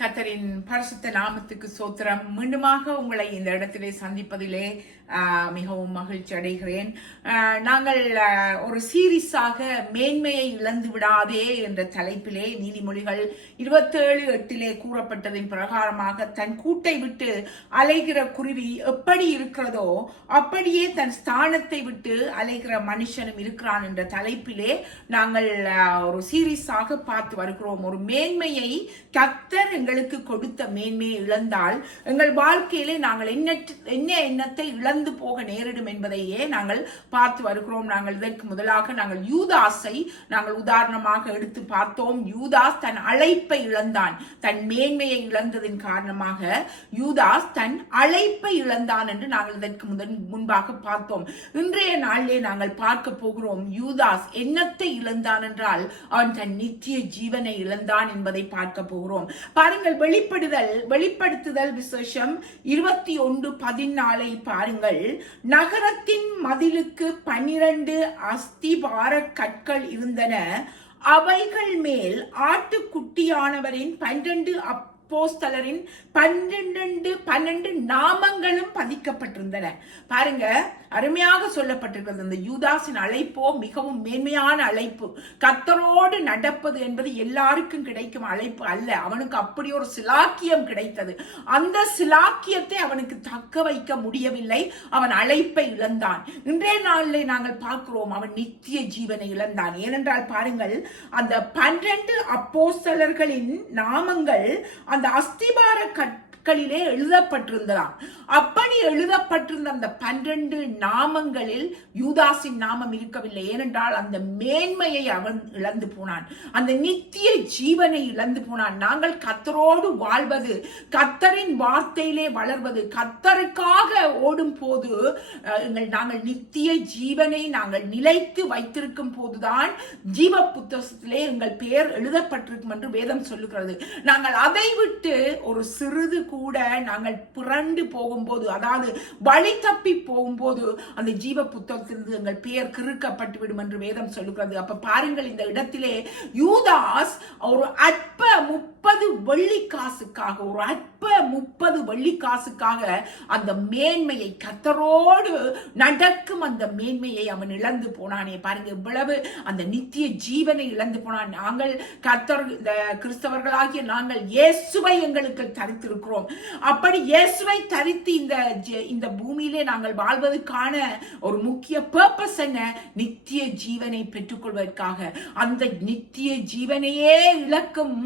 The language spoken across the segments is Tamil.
கத்தரின் பரிசுத்த நாமத்துக்கு சோத்திரம் மீண்டுமாக உங்களை இந்த இடத்திலே சந்திப்பதிலே மிகவும் மகிழ்ச்சி அடைகிறேன். நாங்கள் ஒரு சீரிஸாக மேன்மையை இழந்து விடாதே என்ற தலைப்பிலே நீதிமொழிகள் இருபத்தேழு எட்டிலே கூறப்பட்டதின் பிரகாரமாக தன் கூட்டை விட்டு அலைகிற குருவி எப்படி இருக்கிறதோ அப்படியே தன் ஸ்தானத்தை விட்டு அலைகிற மனுஷனும் இருக்கிறான் என்ற தலைப்பிலே நாங்கள் ஒரு சீரிஸாக பார்த்து வருகிறோம். ஒரு மேன்மையை கத்தர் எங்களுக்கு கொடுத்த மேன்மையை இழந்தால் எங்கள் வாழ்க்கையிலே நாங்கள் என்ன என்ன எண்ணத்தை இழந்து போக நேரிடும் என்பதையே நாங்கள் பார்த்து வருகிறோம். நாங்கள் இதற்கு முதலாக நாங்கள் யூதாஸை நாங்கள் உதாரணமாக எடுத்து பார்த்தோம். யூதாஸ் தன் அழைப்பை இழந்தான். தன் மேன்மையை இழந்ததின் காரணமாக யூதாஸ் தன் அழைப்பை இழந்தான் என்று நாங்கள் இதற்கு முதன் முன்பாக பார்த்தோம். இன்றைய நாளிலே நாங்கள் பார்க்க போகிறோம் யூதாஸ் என்னத்தை இழந்தான் என்றால் அவன் தன் நித்திய ஜீவனை இழந்தான் என்பதை பார்க்க போகிறோம். பாருங்க பாருங்கள் வெளிப்படுதல் வெளிப்படுத்துதல் விசேஷம் இருபத்தி ஒன்று பதினாலை பாருங்கள். நகரத்தின் மதிலுக்கு பன்னிரண்டு அஸ்திபார கற்கள் இருந்தன. அவைகள் மேல் ஆட்டுக்குட்டியானவரின் பன்னிரண்டு அப்போஸ்தலரின் பன்னிரண்டு பன்னெண்டு நாமங்களும் பதிக்கப்பட்டிருந்தன. பாருங்க அருமையாக சொல்லப்பட்டிருக்கிறது. அந்த யூதாஸின் அழைப்போ மிகவும் மேன்மையான அழைப்பு. கத்தரோடு நடப்பது என்பது எல்லாருக்கும் கிடைக்கும் அழைப்பு அல்ல. அவனுக்கு அப்படி ஒரு சிலாக்கியம் கிடைத்தது. அந்த சிலாக்கியத்தை அவனுக்கு தக்க வைக்க முடியவில்லை. அவன் அழைப்பை இழந்தான். இன்றைய நாளிலே நாங்கள் பார்க்கிறோம் அவன் நித்திய ஜீவனை இழந்தான். ஏனென்றால் பாருங்கள் அந்த பன்னிரண்டு அப்போஸ்தலர்களின் நாமங்கள் அந்த அஸ்திபார கற்களிலே எழுதப்பட்டிருந்ததாம். அப்படி எழுதப்பட்டிருந்த அந்த பன்னிரண்டு நாமங்களில் யூதாசின் நாமம் இருக்கவில்லை. ஏனென்றால் அந்த மேன்மையை அவன் இழந்து போனான். அந்த நித்திய ஜீவனை இழந்து போனான். நாங்கள் கத்தரோடு வாழ்வது கத்தரின் வார்த்தையிலே வளர்வது கத்தருக்காக ஓடும் போது எங்கள் நாங்கள் நித்திய ஜீவனை நாங்கள் நிலைத்து வைத்திருக்கும் போதுதான் ஜீவ புத்தகத்திலே எங்கள் பெயர் எழுதப்பட்டிருக்கும் என்று வேதம் சொல்லுகிறது. நாங்கள் அதை விட்டு ஒரு சிறிது கூட நாங்கள் புரண்டு போகும்போது அதாவது வழி தப்பி போகும்போது அந்த ஜீவ புத்தகத்திலிருந்து எங்கள் பெயர் கிறுக்கப்பட்டு விடும் என்று வேதம் சொல்லுகிறது. அப்ப பாருங்கள் இந்த இடத்திலே யூதாஸ் ஒரு அற்ப முப்பது வெள்ளி காசுக்காக ஒரு அற்ப முப்பது வெள்ளி காசுக்காக அந்த மேன்மையை கத்தரோடு நடக்கும் அந்த மேன்மையை அவன் இழந்து போனானே. பாருங்க இவ்வளவு அந்த நித்திய ஜீவனை இழந்து போனான். நாங்கள் கத்தர் இந்த கிறிஸ்தவர்களாகிய நாங்கள் இயேசுவை எங்களுக்கு தரித்திருக்கிறோம். அப்படி இயேசுவை தரித்து அடுத்து இந்த இந்த பூமியிலே நாங்கள் வாழ்வதற்கான ஒரு முக்கிய பர்பஸ் என்ன? நித்திய ஜீவனை பெற்றுக்கொள்வதற்காக. அந்த நித்திய ஜீவனையே இழக்கும்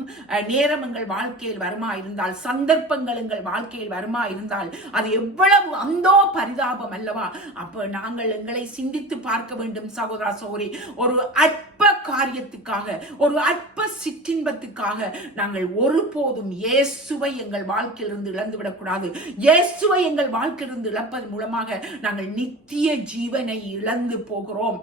நேரம் எங்கள் வாழ்க்கையில் வருமா இருந்தால் சந்தர்ப்பங்கள் எங்கள் வாழ்க்கையில் வருமா இருந்தால் அது எவ்வளவு அந்தோ பரிதாபம் அல்லவா? அப்ப நாங்கள் எங்களை சிந்தித்து பார்க்க வேண்டும் சகோதரா சௌரி ஒரு அற்ப காரியத்துக்காக ஒரு அற்ப சிற்றின்பத்துக்காக நாங்கள் ஒருபோதும் இயேசுவை எங்கள் வாழ்க்கையிலிருந்து இழந்துவிடக்கூடாது. இயேசுவை இயேசுவை எங்கள் வாழ்க்கையிலிருந்து இழப்பது மூலமாக நாங்கள் நித்திய ஜீவனை இழந்து போகிறோம்.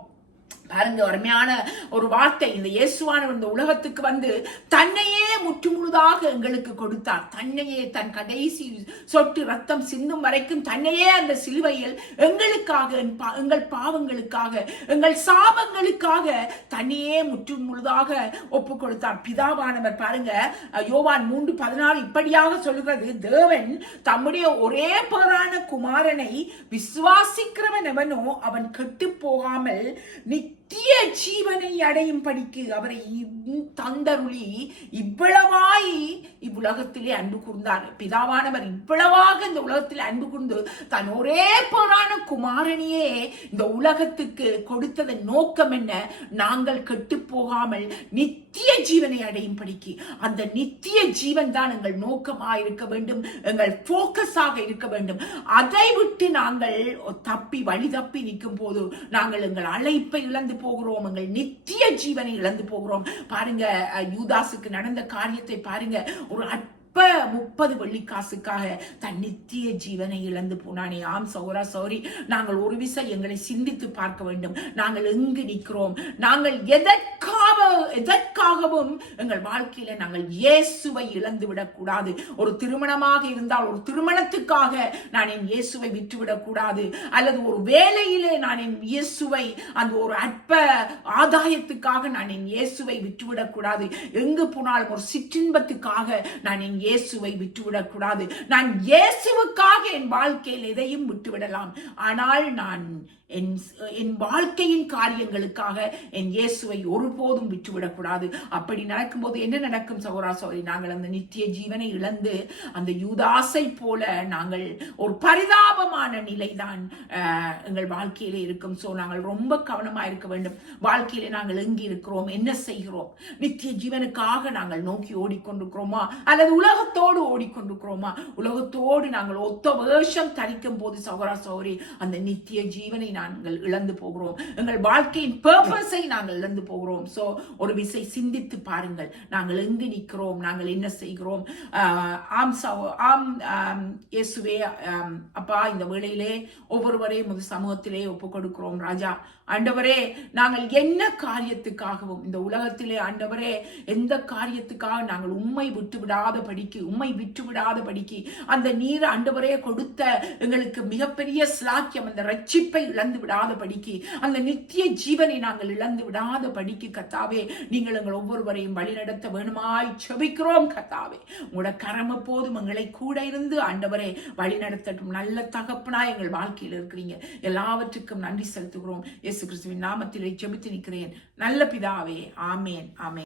பாருங்க அருமையான ஒரு வார்த்தை. இந்த இயேசுவானவர் இந்த உலகத்துக்கு வந்து தன்னையே முற்று முழுதாக எங்களுக்கு கொடுத்தார். தன்னையே தன் கடைசி சொட்டு ரத்தம் சிந்தும் வரைக்கும் தன்னையே அந்த சிலுவையில் எங்களுக்காக பா- எங்கள் பாவங்களுக்காக எங்கள் சாபங்களுக்காக தன்னையே முற்று முழுதாக ஒப்பு கொடுத்தார். பிதாவானவர் பாருங்க யோவான் மூன்று பதினாறு இப்படியாக சொல்கிறது தேவன் தம்முடைய ஒரே பேரான குமாரனை விசுவாசிக்கிறவன் எவனோ அவன் கெட்டு போகாமல் நித்திய ஜீவனை அடையும் படிக்கு அவரை தந்தருளி இவ்வளவாய் இவ்வுலகத்திலே அன்பு கூர்ந்தார். பிதாவானவர் இவ்வளவாக இந்த உலகத்தில் அன்பு கூர்ந்து தன் ஒரே பேரான குமாரனையே இந்த உலகத்துக்கு கொடுத்ததன் நோக்கம் என்ன? நாங்கள் கெட்டு போகாமல் நித்திய ஜீவனை அடையும் படிக்கு அந்த நித்திய ஜீவன் தான் எங்கள் நோக்கமாக இருக்க வேண்டும் எங்கள் போக்கஸாக இருக்க வேண்டும். அதை விட்டு நாங்கள் தப்பி வழி தப்பி நிற்கும் போது நாங்கள் எங்கள் அழைப்பை இழந்து போகிறோம். எங்கள் நித்திய ஜீவனை இழந்து போகிறோம். பாருங்க யூதாஸுக்கு யூதாசுக்கு நடந்த காரியத்தை பாருங்க. ஒரு அற்ப முப்பது வெள்ளி காசுக்காக தன் நித்திய ஜீவனை இழந்து போனானே. ஆம் சௌரா சௌரி நாங்கள் ஒரு விசை எங்களை சிந்தித்து பார்க்க வேண்டும். நாங்கள் எங்கு நிற்கிறோம்? நாங்கள் எதற்காக எதற்காகவும் எங்கள் வாழ்க்கையில நாங்கள் இயேசுவை இழந்து விடக்கூடாது ஒரு திருமணமாக இருந்தால் ஒரு திருமணத்துக்காக நான் என் இயேசுவை விட்டுவிடக்கூடாது அல்லது ஒரு வேலையிலே நான் என் இயேசுவை அந்த ஒரு அற்ப ஆதாயத்துக்காக நான் என் இயேசுவை விட்டுவிடக்கூடாது எங்கு போனாலும் ஒரு சிற்றின்பத்துக்காக நான் என் இயேசுவை விட்டுவிடக்கூடாது நான் இயேசுவுக்காக என் வாழ்க்கையில் எதையும் விட்டுவிடலாம். ஆனால் நான் என் என் வாழ்க்கையின் காரியங்களுக்காக என் இயேசுவை ஒருபோதும் விட்டுவிடக்கூடாது. அப்படி நடக்கும்போது என்ன நடக்கும் சகோரா சோரி நாங்கள் அந்த நித்திய ஜீவனை இழந்து அந்த யூதாசை போல நாங்கள் ஒரு பரிதாபமான நிலைதான் எங்கள் வாழ்க்கையில இருக்கும். சோ நாங்கள் ரொம்ப கவனமா இருக்க வேண்டும். வாழ்க்கையில நாங்கள் எங்கே இருக்கிறோம்? என்ன செய்கிறோம்? நித்திய ஜீவனுக்காக நாங்கள் நோக்கி ஓடிக்கொண்டிருக்கிறோமா? அல்லது உலகத்தோடு ஓடிக்கொண்டிருக்கிறோமா? உலகத்தோடு நாங்கள் ஒத்த வேஷம் தரிக்கும் போது சகோரா சோரி அந்த நித்திய ஜீவனை நாங்கள் இழந்து போகிறோம். எங்கள் வாழ்க்கையின் பர்பஸை நாங்கள் இழந்து போகிறோம். ஸோ ஒரு விசை சிந்தித்து பாருங்கள். நாங்கள் எங்கு நிற்கிறோம்? நாங்கள் என்ன செய்கிறோம்? ஆம் சகோ- ஆம் இயேசுவே அப்பா இந்த வேளையிலே ஒவ்வொருவரையும் ஒரு சமூகத்திலே ஒப்பு கொடுக்கிறோம் ராஜா. ஆண்டவரே நாங்கள் என்ன காரியத்துக்காகவும் இந்த உலகத்திலே ஆண்டவரே எந்த காரியத்துக்காக நாங்கள் உண்மை விட்டு விடாத படிக்கு உண்மை விட்டு விடாத படிக்கு அந்த நீர் ஆண்டவரே கொடுத்த எங்களுக்கு மிகப்பெரிய சிலாக்கியம் அந்த ரட்சிப்பை இழந்து விடாத படிக்கு அந்த நித்திய ஜீவனை நாங்கள் இழந்து விடாத படிக்கு கத்தாவே நீங்கள் எங்கள் ஒவ்வொருவரையும் வழிநடத்த வேணுமாய் செபிக்கிறோம் கத்தாவே. உங்களோட கரம் போதும் எங்களை கூட இருந்து ஆண்டவரே வழிநடத்தட்டும் நல்ல தகப்பனா எங்கள் வாழ்க்கையில் இருக்கிறீங்க. எல்லாவற்றுக்கும் நன்றி செலுத்துகிறோம். இயேசு கிறிஸ்துவின் நாமத்திலே ஜெபித்து நிற்கிறேன். நல்ல பிதாவே ஆமேன் ஆமேன்.